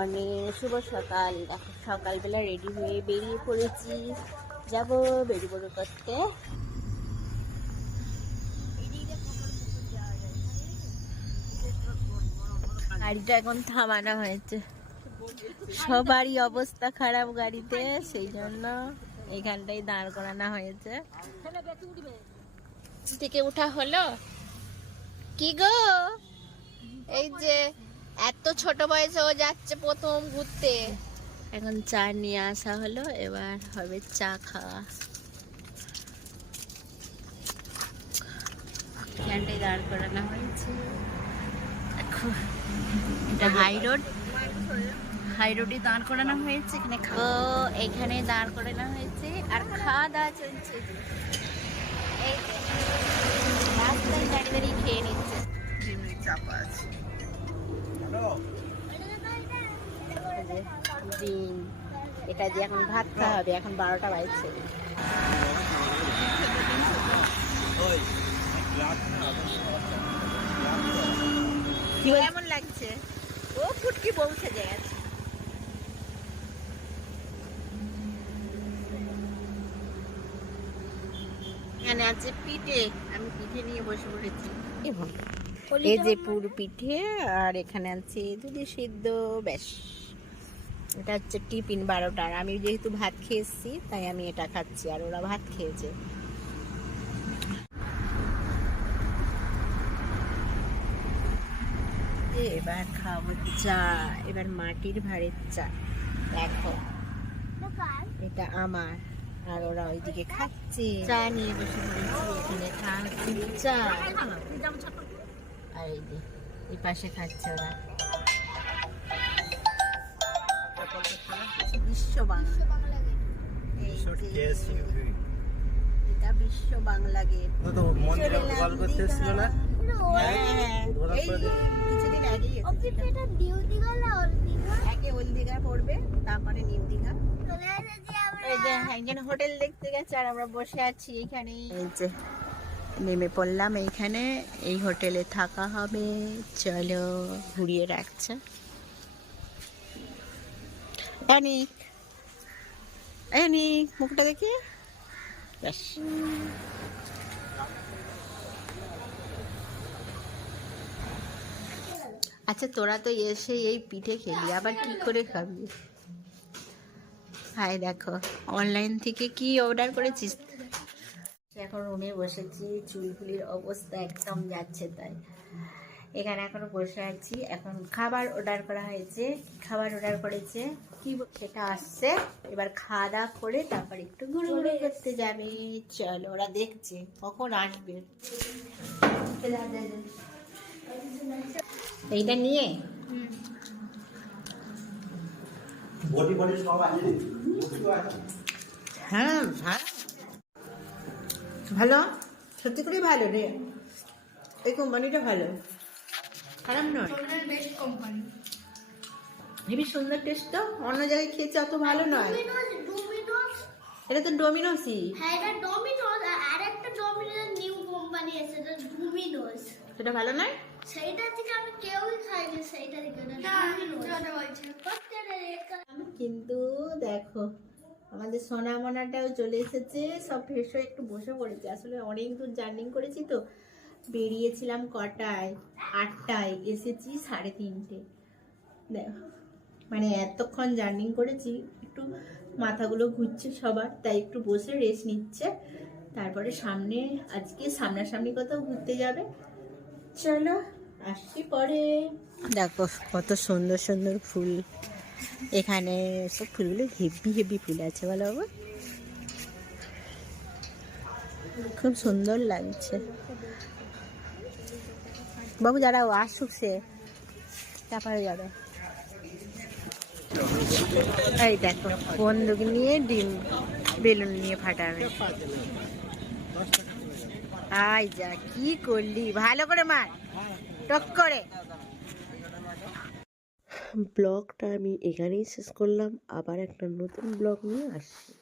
Morning, শুভ সকাল। এখন সকালবেলা রেডি হয়ে বেরিয়ে পড়েছি, যাব বেরিবড় করতে। গাড়িটা এখন থামানো হয়েছে, সবারই অবস্থা খারাপ গাড়িতে, সেই জন্য এখানটাই দাঁড় করানো হয়েছে। থেকে উঠা হলো কি গো? এই যে এত ছোট বয়সে ও যাচ্ছে প্রথম ঘুরতে। এখন চা নিয়ে আসা হলো, এবার হবে চা খাওয়া। এখানটাই দাঁড় করানো হয়েছে। এটা হাই রোড, হাই রোডে দাঁড় করানো হয়েছে। এখানে এখানে দাঁড় করানো হয়েছে আর খাওয়া দাওয়া চলছে। এই রাস্তায় দাঁড়িয়ে দাঁড়িয়ে খেয়ে নিচ্ছে। চাপা আছে ডিম, এটা দিয়ে এখন ভাত খাওয়া হবে। এখন 12টা বাজছে। কেমন লাগছে? ও ফুটকি বউ সেজে গেছে। এখানে আছে পিঠে, আমি পিঠে নিয়ে বসে পড়েছি। এই যে পুর পিঠে, আর এখানে আছে দুধি সিদ্ধ। ব্যাস, এটা হচ্ছে টিফিন 12টার। আমি যেহেতু ভাত খেয়েছি তাই আমি এটা খাচ্ছি, আর ওরা ভাত খেয়েছে। এবার খাবো চা, এবার মাটির ভাঁড়ের চা। দেখো এটা আমার, আর ওরা ওইদিকে খাচ্ছে। চা নিয়ে বসে পড়েছি, এখানে খাচ্ছি চা। আর এই যে এই পাশে খাচ্ছে ওরা। বিশ্ব বাংলা, এটা বিশ্ব বাংলা গেট। কিছুদিন আগে ওল্ড দীঘা পড়বে, তারপরে নিউ দীঘা। এই যে একজন হোটেল দেখতে গেছে আর আমরা বসে আছি এখানে। এই যে নেমে পড়লাম এইখানে, এই হোটেলে থাকা হবে। চলো ঘুরিয়ে রাখছে। অনিক, অনিক মুখটা দেখি। ব্যাস, আচ্ছা তোরা তো এসে এই পিঠে খেলি, আবার কি করে খাবি? হাই দেখো, অনলাইন থেকে কি অর্ডার করেছিস? এখন রুমে বসেছি, চুলগুলির অবস্থা একদম যাচ্ছে তাই। এখানে এখনো বসে আছি। এখন খাবার অর্ডার করা হয়েছে। খাবার অর্ডার করেছে কি সেটা আসছে। এবার খাওয়া দাওয়া করে তারপর একটু ঘুরে করতে যাবে। চলো, ওরা দেখছে কখন আসবে। এইটা নিয়ে হ্যাঁ ভালো, সত্যি করে ভালো রে। এই কোম্পানিটা ভালো, খারাপ নয়। হেবি সুন্দর টেস্ট। তো অন্য জায়গায় খেয়েছে, অত ভালো নয়। এটা তো ডোমিনোসই। হ্যাঁ এটা ডোমিনোস, আর একটা ডোমিনোস নিউ কোম্পানি আছে, এটা ডোমিনোস। সেটা ভালো নয়? সেইটা থেকে আমি কেউই খাইনি, সেইটা থেকে কিন্তু দেখো আমাদের সোনামোনাটাও চলে এসেছে, সব ফ্রেশ হয়ে একটু বসে পড়েছে। আসলে অনেক দূর জার্নি করেছি তো, বেরিয়েছিলাম কটায়? 8টায়, এসেছি 3:30। দেখো মানে এতক্ষণ জার্নি করেছি, একটু মাথাগুলো ঘুরছে সবার, তাই একটু বসে রেস্ট নিচ্ছে। তারপরে সামনে আজকে সামনাসামনি কোথাও ঘুরতে যাবে। চলো আসছি পরে। দেখো কত সুন্দর সুন্দর ফুল এখানে। সব ফুলগুলো হেভি হেভি ফুল আছে, বলো বাবা, খুব সুন্দর লাগছে। বাবু যারা আসুক সে তারপরে যাবে। এই দেখো বন্দুক নিয়ে ডিম বেলুন নিয়ে ফাটাবে। আই যা, কি করলি, ভালো করে মার, টক করে। ব্লগটা আমি এখানেই শেষ করলাম, আবার একটা নতুন ব্লগ নিয়ে আসছি।